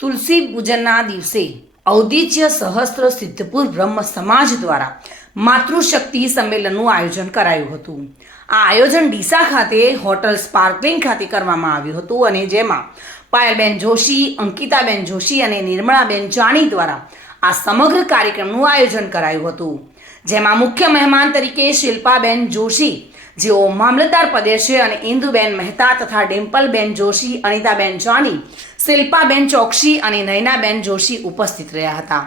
તુલસી પૂજનના દિવસે ઔદિત્ય સહસ્ત્ર સિદ્ધપુર બ્રહ્મ સમાજ દ્વારા માતૃશક્તિ સંમેલનનું આયોજન કરાયું હતું. આ આયોજન ડીસા ખાતે હોટલ સ્પાર્કલિંગ ખાતે કરવામાં આવ્યું હતું અને જેમાં પાયલબેન જોશી, અંકિતાબેન જોશી અને નિર્મળાબેન જાની દ્વારા આ સમગ્ર કાર્યક્રમનું આયોજન કરાયું હતું. જેમાં મુખ્ય મહેમાન તરીકે શિલ્પાબેન જોશી જેઓ મામલતદાર પદે છે અને ઇન્દુબેન મહેતા તથા ડિમ્પલબેન જોશી, અનિતાબેન જાની, શિલ્પાબેન ચોકસી અને નયનાબેન જોશી ઉપસ્થિત રહ્યા હતા.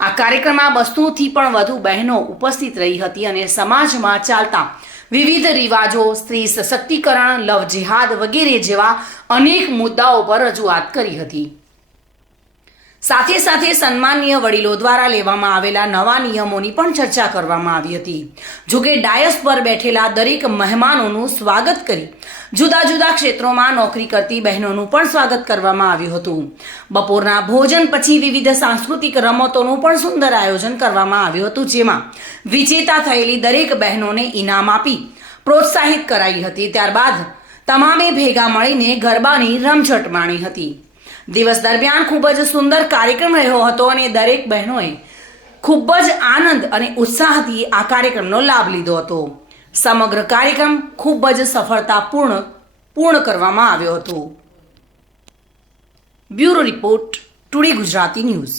આ કાર્યક્રમમાં 200થી પણ વધુ બહેનો ઉપસ્થિત રહી હતી અને સમાજમાં ચાલતા વિવિધ રિવાજો, સ્ત્રી સશક્તિકરણ, લવ જેહાદ વગેરે જેવા અનેક મુદ્દાઓ પર રજૂઆત કરી હતી. સાથે સાથે સન્માનીય વડીલો દ્વારા લેવામાં આવેલા નવા નિયમોની પણ ચર્ચા કરવામાં આવી હતી. જોકે ડાયસ પર બેઠેલા દરેક મહેમાનોનું સ્વાગત કરી જુદા જુદા ક્ષેત્રોમાં નોકરી કરતી બહેનોનું પણ સ્વાગત કરવામાં આવ્યું હતું. બપોરના ભોજન પછી વિવિધ સાંસ્કૃતિક રમતોનું પણ સુંદર આયોજન કરવામાં આવ્યું હતું, જેમાં વિજેતા થયેલી દરેક બહેનોને ઇનામ આપી પ્રોત્સાહિત કરાઈ હતી. ત્યારબાદ તમામે ભેગા મળીને ગરબાની રમઝટ માણી હતી. દિવસ દરમિયાન ખૂબ જ સુંદર કાર્યક્રમ રહ્યો હતો અને દરેક બહેનોએ ખૂબ જ આનંદ અને ઉત્સાહથી આ કાર્યક્રમનો લાભ લીધો હતો. સમગ્ર કાર્યક્રમ ખૂબ જ સફળતાપૂર્ણ કરવામાં આવ્યો હતો. Bureau report, today Gujarati news.